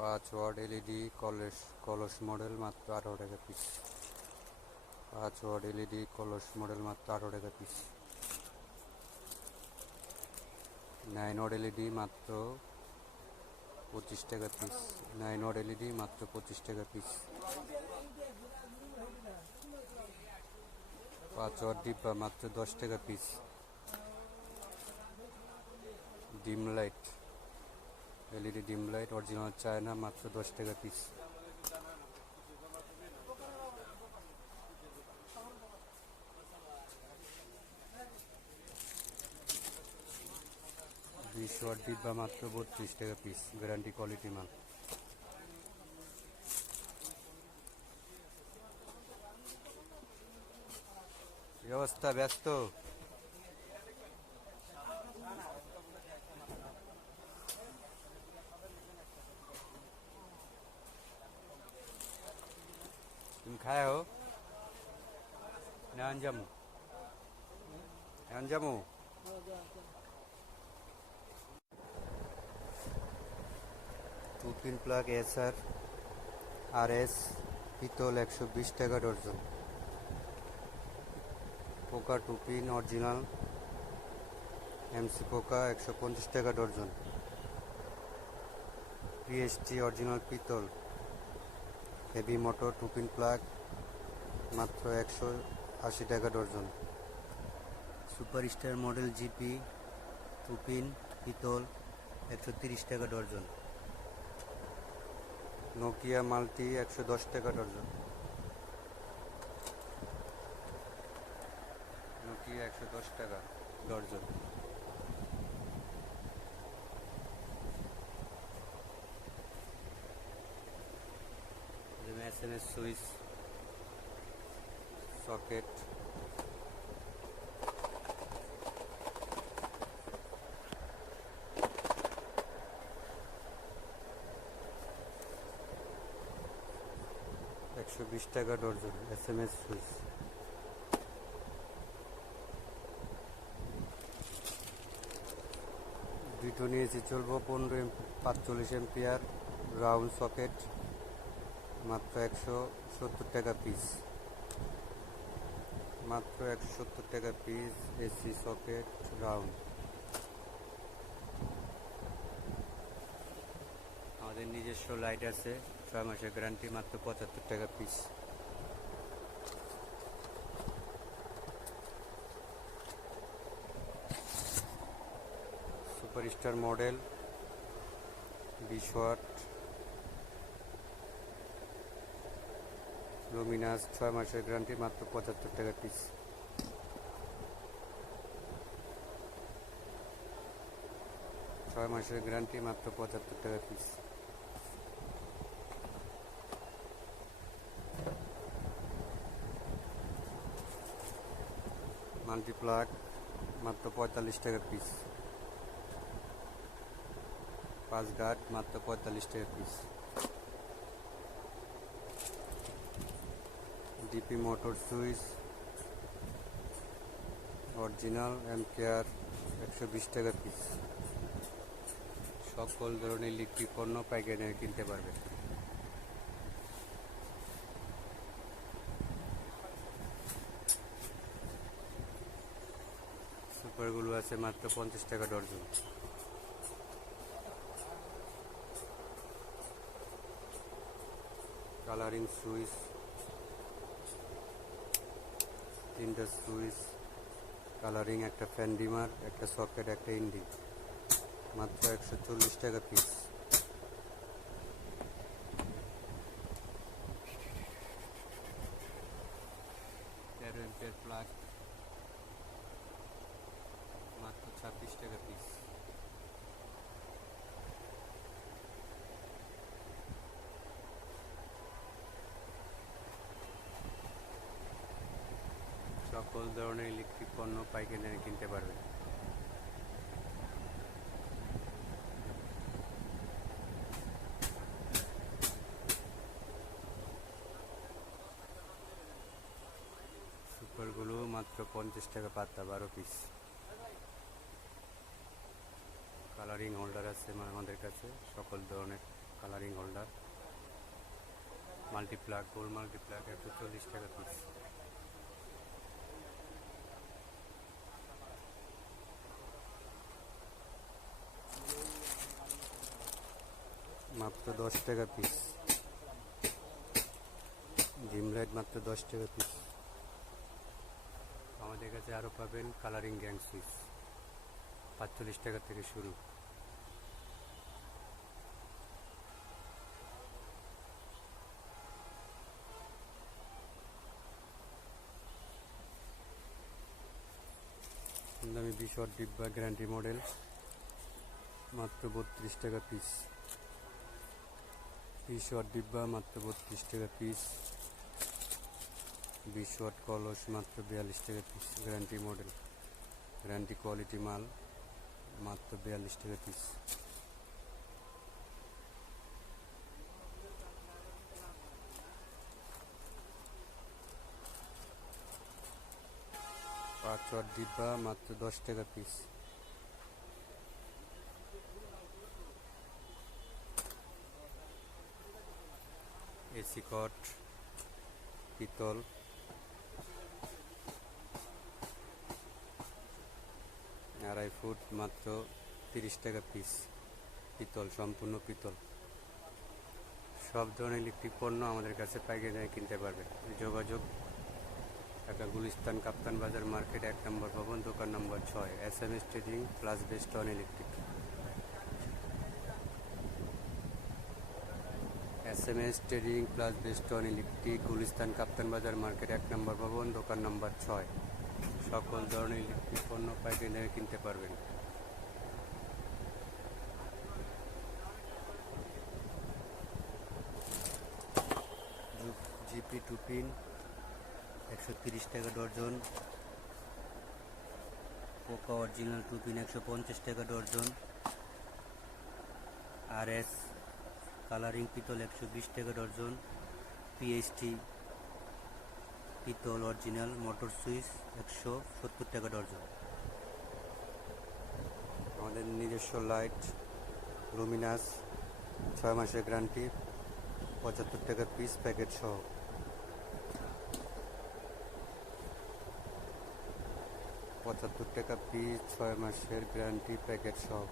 পাঁচ word LED কলস কলস মডেল মাত্র আঠারো টাকা পিস পাঁচ ওয়ার্ড এলইডি কলস মডেল মাত্র আঠারো টাকা পিস নাইন ওয়ার্ড এলইডি মাত্র পঁচিশ টাকা পিস নাইন ওয়ার্ড এলইডি মাত্র পঁচিশ টাকা পিস পাঁচ ওয়ার্ড ডিব্বা মাত্র দশ টাকা piece dim light. LED dim light, original China, মাত্র দশ টাকা পিস বিশ ডিব্বা মাত্র বত্রিশ টাকা পিস গ্যারান্টি কোয়ালিটি মাল। কি অবস্থা, ব্যস্ত? পিন প্লাগ এসআর আর আর এস পিতল একশো বিশ টাকা ডর্জন পোকা টু পিন অরিজিনাল এমসি পোকা একশো পঞ্চাশ টাকা ডর্জন পিএসটি অরিজিনাল পিতল heavy motor two pin plug মাত্র একশো আশি টাকা dozen super star model GP two pin পিতল একশো তিরিশ টাকা ডর্জন নোকিয়া মাল্টি একশো দশ টাকা ডর্জন নোকিয়া একশো দশ টাকা dozen S M S switch, socket. একশো বিশ টাকা dozen S M S switch দুটো নিয়েছি, চলবো পনেরো এম, পাঁচচল্লিশ এমপিয়ার রাউন্ড সকেট মাত্র একশো সত্তর টাকা পিস মাত্র একশো সত্তর টাকা পিস এসি সকেট রাউন্ড নিজস্ব লাইট আছে, ছয় মাসের গ্যারান্টি মাত্র পঁচাত্তর টাকা পিস সুপার স্টার মডেল বিশ লুমিনাস, ছয় মাসের গ্যারান্টি মাত্র পঁচাত্তর টাকা পিস ছয় মাসের গ্যারান্টি মাত্র পঁচাত্তর টাকা পিস মাল্টিপ্লাগ মাত্র পঁয়তাল্লিশ টাকা পিস পাঁচ গার্ড মাত্র পঁয়তাল্লিশ টাকা piece DP motor switch original M care একশো বিশ টাকা পিস সকল ধরনের লিক্টি পণ্য পাইকারি কিনতে পারবে সুপারগুলো আছে মাত্র পঞ্চাশ টাকা ডর্জন। কালারিং সুইচ তিনটা সুইচ কালারিং একটা ফ্যান ডিমার একটা সকেট একটা ইন্ডি মাত্র একশো চল্লিশ টাকা পিস তেরো এমপিয়ার প্লাগ মাত্র ছাব্বিশ টাকা পিস সকল ধরনের ইলেকট্রিক পণ্য পাইকারি কিনতে পারবে সুপারগুলো মাত্র পঞ্চাশ টাকা পাতা, বারো পিস কালারিং হোল্ডার আছে আমাদের কাছে, সকল ধরনের কালারিং হোল্ডার মাল্টিপ্লাক গোল মাল্টিপ্লাক একশো চল্লিশ টাকা পিস মাত্র দশ টাকা পিস ডিম লাইট মাত্র দশ টাকা পিস আমাদের কাছে আরও পাবেন কালারিং গ্যাং সুইচ পাঁচচল্লিশ টাকা থেকে শুরু। দামি বিশ ডিব্বা গ্যারান্টি মডেল মাত্র বত্রিশ টাকা পিস বিশ ওয়াট ডিব্বা মাত্র বত্রিশ টাকা পিস বিশ ওয়াট কলস মাত্র বিয়াল্লিশ টাকা piece guarantee model guarantee quality মাল মাত্র বিয়াল্লিশ টাকা পিস পাঁচ ওয়াট ডিব্বা মাত্র দশ টাকা পিস এসি কট পিতল। আড়াই ফুট মাত্র তিরিশ টাকা পিস পিতল, সম্পূর্ণ পিতল। সব ধরনের ইলেকট্রিক পণ্য আমাদের কাছে পাইকারি কিনতে পারবে যোগাযোগ, ঢাকা গুলিস্তান কাপ্তান বাজার মার্কেট এক নম্বর ভবন, দোকান নম্বর ছয় S M S trading plus best on electric S M S, trading plus best on electric, Gulistan, Kaptan Bazar market, এক নম্বর ভবন, দোকান নম্বর ছয়। সকল ধরনের ইলেকট্রিক পণ্য পাইকারি দামে কিনতে পারবেন। জিপি টু পিন একশো তিরিশ টাকা ডর্জন। পোকা অরিজিনাল টু পিন একশো পঞ্চাশ টাকা ডর্জন। আর এস কালারিং পিতল একশো বিশ টাকা ডর্জন পিএইচটি পিতল অরিজিনাল মোটর সুইচ একশো সত্তর টাকা ডর্জন আমাদের নিজস্ব লাইট, লুমিনাস, ছয় মাসের গ্যারান্টি, পঁচাত্তর টাকা পিস প্যাকেট সহ। পঁচাত্তর টাকা পিস, ছয় মাসের গ্যারান্টি প্যাকেট সহ।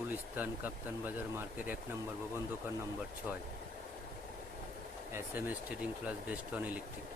গুলিস্তান কাপ্তান বাজার মার্কেট এক নম্বর ভবন দোকান নম্বর ছয়। S M S trading class best on electric.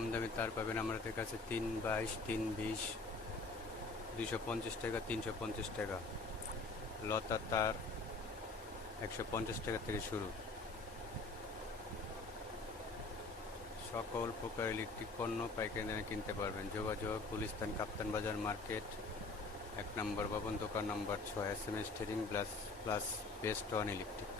কম দামে তার পাবেন আমাদের কাছে তিন বাইশ, তিন বিশ, দুইশো পঞ্চাশ টাকা, তিনশো পঞ্চাশ টাকা। লতা তার একশো পঞ্চাশ টাকা থেকে শুরু। সকল প্রকার ইলেকট্রিক পণ্য পাইকারি দামে কিনতে পারবেন। যোগাযোগ, গুলিস্তান, কাপ্তান বাজার মার্কেট, এক নম্বর ভবন, দোকান নম্বর ছয়, S M S stirring plus plus best on electric.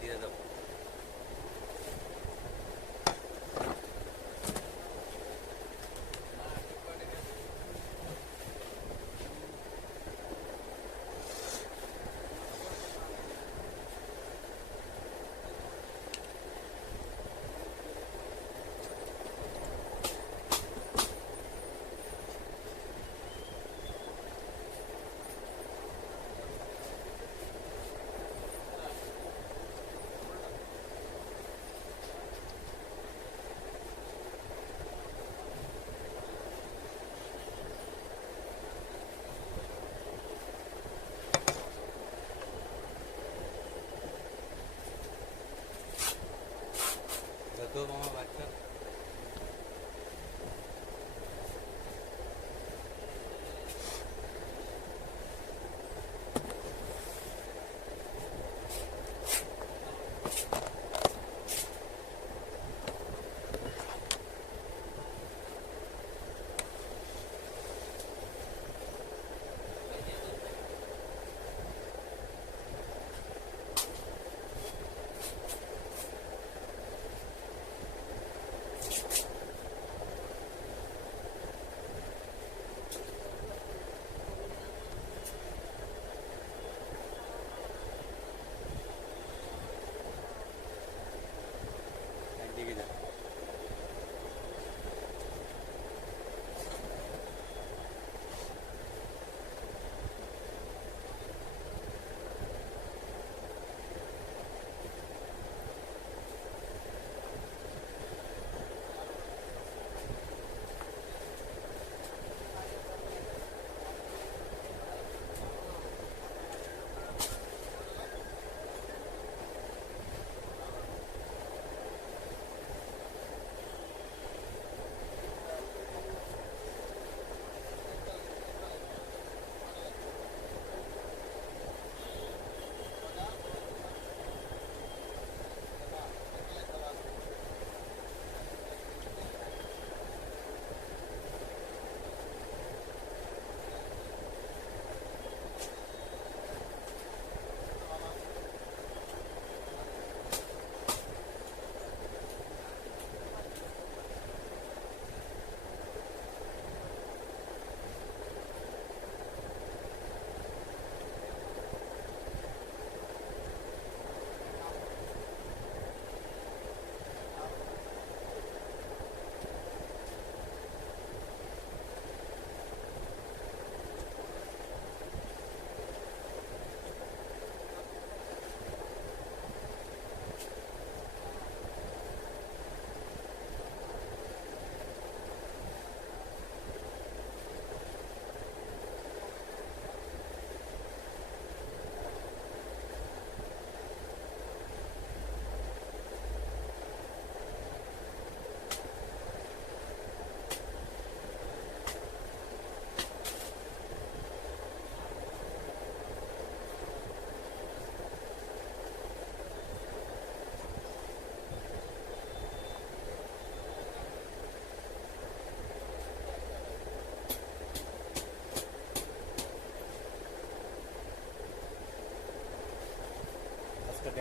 দিয়ে দাও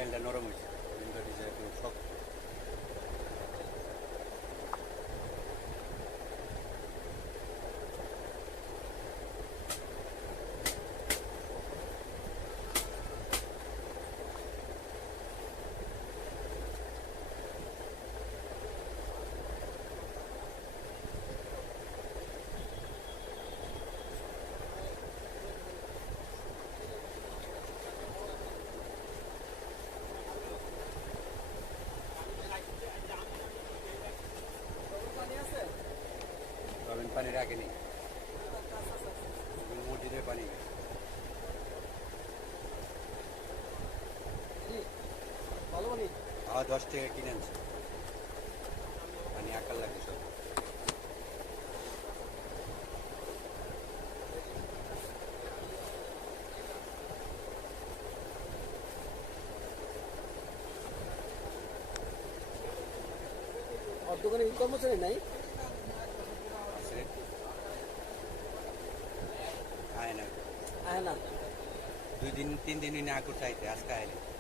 el del Noromuy. দশ টাকা কিনে আনছে। পানি আকার লাগে সব। ওর দোকানে কর্মচারী নাই? আছে। আয় না। আয় না। দুই দিন তিন দিন না করতে আজকে আইলে